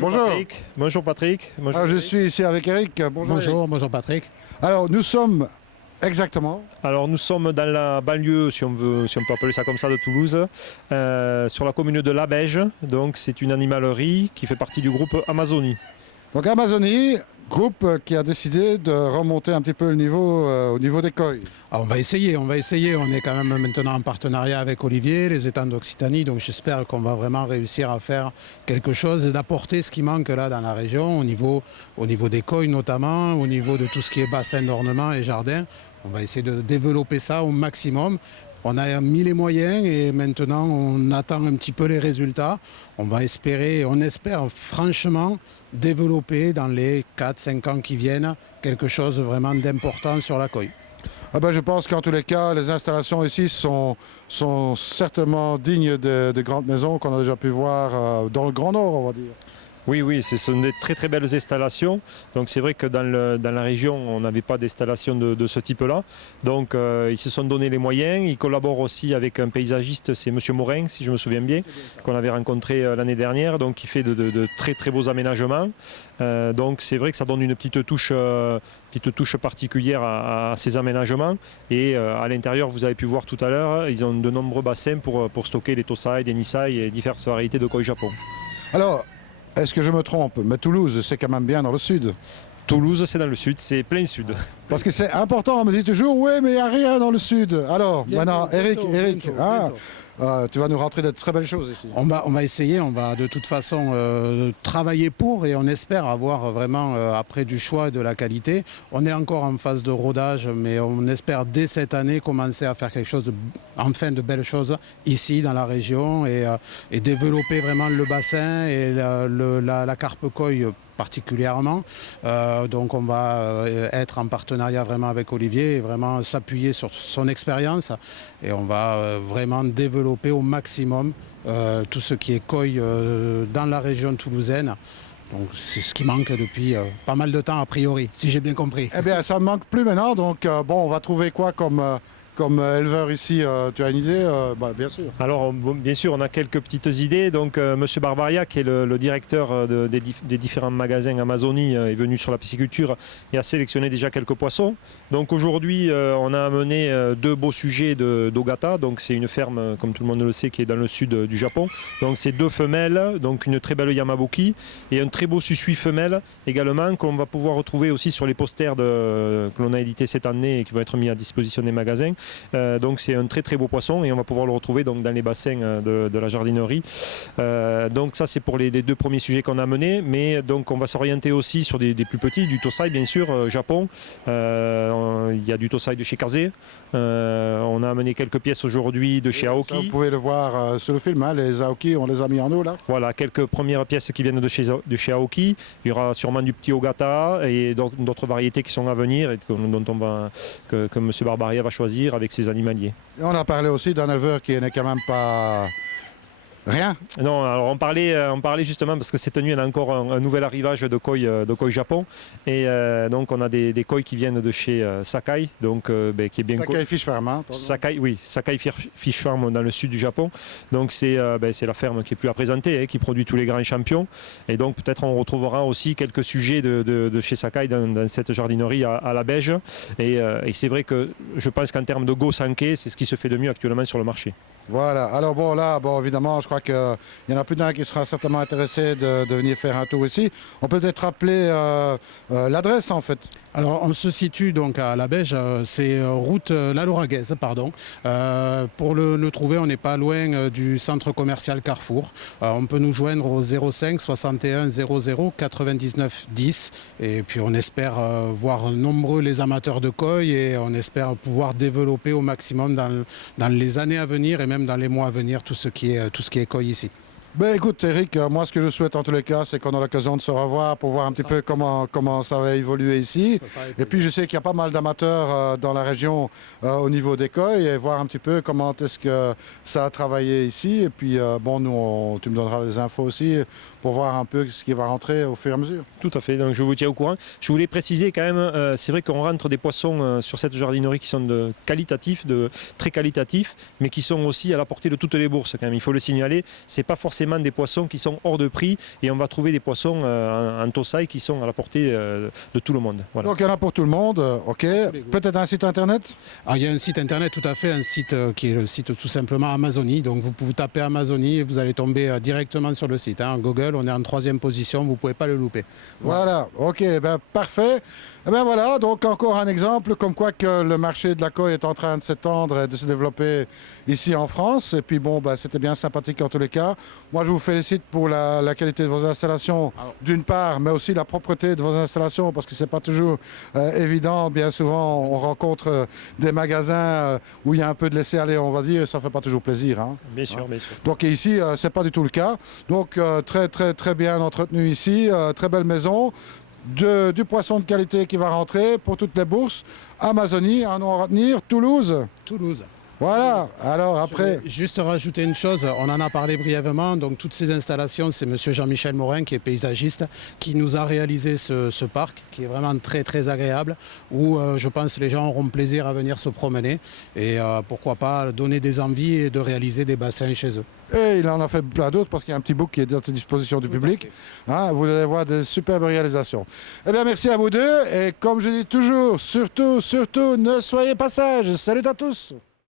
Bonjour. Patrick. Bonjour Patrick. Bonjour. Je suis ici avec Eric. Bonjour Patrick. Alors nous sommes exactement... Alors nous sommes dans la banlieue, si on peut appeler ça comme ça, de Toulouse, sur la commune de Labège. Donc c'est une animalerie qui fait partie du groupe Amazonie. Donc Amazonie, groupe qui a décidé de remonter un petit peu le niveau au niveau des coilles. On va essayer. On est quand même maintenant en partenariat avec Olivier, les étangs d'Occitanie, donc j'espère qu'on va vraiment réussir à faire quelque chose et d'apporter ce qui manque là dans la région, au niveau des coilles notamment, au niveau de tout ce qui est bassin d'ornement et jardin. On va essayer de développer ça au maximum. On a mis les moyens et maintenant on attend un petit peu les résultats. On espère franchement développer dans les 4-5 ans qui viennent quelque chose vraiment d'important sur la coille. Je pense qu'en tous les cas, les installations ici sont certainement dignes de grandes maisons qu'on a déjà pu voir dans le Grand Nord, on va dire. Oui, ce sont des très très belles installations. Donc c'est vrai que dans la région, on n'avait pas d'installation de ce type-là. Donc ils se sont donné les moyens. Ils collaborent aussi avec un paysagiste, c'est M. Morin, si je me souviens bien, qu'on avait rencontré l'année dernière. Donc il fait de très très beaux aménagements. Donc c'est vrai que ça donne une petite touche particulière à ces aménagements. Et à l'intérieur, vous avez pu voir tout à l'heure, ils ont de nombreux bassins pour stocker des Tosai, des Nisai et diverses variétés de koi Japon. Alors, est-ce que je me trompe? Mais Toulouse, c'est quand même bien dans le sud. Toulouse, c'est dans le sud, c'est plein sud. Parce que c'est important, on me dit toujours, oui, mais il n'y a rien dans le sud. Alors, maintenant, Eric, tu vas nous rentrer de très belles choses ici. On va essayer, on va de toute façon travailler pour et on espère avoir vraiment après du choix et de la qualité. On est encore en phase de rodage, mais on espère dès cette année commencer à faire quelque chose de belles choses ici dans la région et développer vraiment le bassin et la carpe coille particulièrement. Donc on va être en partenariat vraiment avec Olivier et vraiment s'appuyer sur son expérience et on va vraiment développer au maximum tout ce qui est coille dans la région toulousaine. Donc c'est ce qui manque depuis pas mal de temps a priori, si j'ai bien compris. Eh bien ça ne manque plus maintenant, donc on va trouver quoi comme éleveur ici, tu as une idée? Bien sûr. Alors, bien sûr, on a quelques petites idées. Donc, M. Barbaria, qui est le directeur des différents magasins Amazonie, est venu sur la pisciculture et a sélectionné déjà quelques poissons. Donc, aujourd'hui, on a amené 2 beaux sujets d'Ogata. Donc, c'est une ferme, comme tout le monde le sait, qui est dans le sud du Japon. Donc, c'est 2 femelles, donc une très belle Yamabuki et un très beau Susui femelle également, qu'on va pouvoir retrouver aussi sur les posters que l'on a édité cette année et qui vont être mis à disposition des magasins. Donc c'est un très très beau poisson et on va pouvoir le retrouver donc dans les bassins de la jardinerie. Donc ça c'est pour les 2 premiers sujets qu'on a menés, mais donc on va s'orienter aussi sur des plus petits, du Tosai bien sûr, Japon. Il y a du Tosai de chez Kaze. On a amené quelques pièces aujourd'hui de chez Aoki. Ça, vous pouvez le voir sur le film, hein, les Aoki, on les a mis en eau là. Voilà, quelques premières pièces qui viennent de chez Aoki. Il y aura sûrement du petit Ogata et d'autres variétés qui sont à venir et que M. Barbaria va choisir avec ses animaliers. Et on a parlé aussi d'un éleveur qui n'est quand même pas rien. Non, alors on parlait justement parce que cette nuit on a encore un nouvel arrivage de koi Japon et donc on a des koi qui viennent de chez Sakai, donc qui est bien Sakai Fish Farm, hein, Sakai Fish Farm dans le sud du Japon. Donc c'est la ferme qui est plus à présenter, qui produit tous les grands champions et donc peut-être on retrouvera aussi quelques sujets de chez Sakai dans cette jardinerie à Labège et c'est vrai que je pense qu'en termes de go sanké, c'est ce qui se fait de mieux actuellement sur le marché. Voilà, alors évidemment, je crois qu'il y en a plus d'un qui sera certainement intéressé de venir faire un tour ici. On peut peut-être rappeler l'adresse en fait. Alors on se situe donc à Labège, c'est route Laloraguaise, pardon. Pour le trouver, on n'est pas loin du centre commercial Carrefour. On peut nous joindre au 05 61 00 99 10 et puis on espère voir nombreux les amateurs de koi et on espère pouvoir développer au maximum dans les années à venir et même dans les mois à venir tout ce qui est koi ici. Écoute Eric, moi ce que je souhaite en tous les cas, c'est qu'on a l'occasion de se revoir pour voir un petit peu comment ça va évoluer ici. Et puis je sais qu'il y a pas mal d'amateurs dans la région au niveau des koi et voir un petit peu comment est-ce que ça a travaillé ici. Et puis tu me donneras les infos aussi pour voir un peu ce qui va rentrer au fur et à mesure. Tout à fait, donc je vous tiens au courant. Je voulais préciser quand même, c'est vrai qu'on rentre des poissons sur cette jardinerie qui sont très qualitatifs, mais qui sont aussi à la portée de toutes les bourses quand même. Il faut le signaler, c'est pas forcément forcément des poissons qui sont hors de prix et on va trouver des poissons en Tosaï qui sont à la portée de tout le monde. Voilà. Donc il y en a pour tout le monde, ok. Peut-être un site internet? Il y a un site internet, tout à fait, un site qui est le site tout simplement Amazonie. Donc vous tapez Amazonie et vous allez tomber directement sur le site. Google, on est en 3e position, vous ne pouvez pas le louper. Voilà, ok, ben, parfait. Et ben voilà, donc encore un exemple comme quoi que le marché de la koi est en train de s'étendre et de se développer ici en France. Et puis bon, ben, c'était bien sympathique en tous les cas. Moi, je vous félicite pour la qualité de vos installations, d'une part, mais aussi la propreté de vos installations, parce que c'est pas toujours évident. Bien souvent, on rencontre des magasins où il y a un peu de laisser-aller, on va dire, et ça fait pas toujours plaisir. Hein. Bien sûr, bien sûr. Donc ici, c'est pas du tout le cas. Donc très bien entretenu ici, très belle maison. Du poisson de qualité qui va rentrer pour toutes les bourses. Amazonie, un nom à retenir, Toulouse. Toulouse. Voilà, alors après... Je vais juste rajouter une chose, on en a parlé brièvement, donc toutes ces installations, c'est monsieur Jean-Michel Morin qui est paysagiste, qui nous a réalisé ce parc, qui est vraiment très agréable, où je pense que les gens auront plaisir à venir se promener et pourquoi pas donner des envies et de réaliser des bassins chez eux. Et il en a fait plein d'autres parce qu'il y a un petit book qui est à disposition du public. Hein, vous allez voir de superbes réalisations. Eh bien, merci à vous deux. Et comme je dis toujours, surtout, ne soyez pas sages. Salut à tous.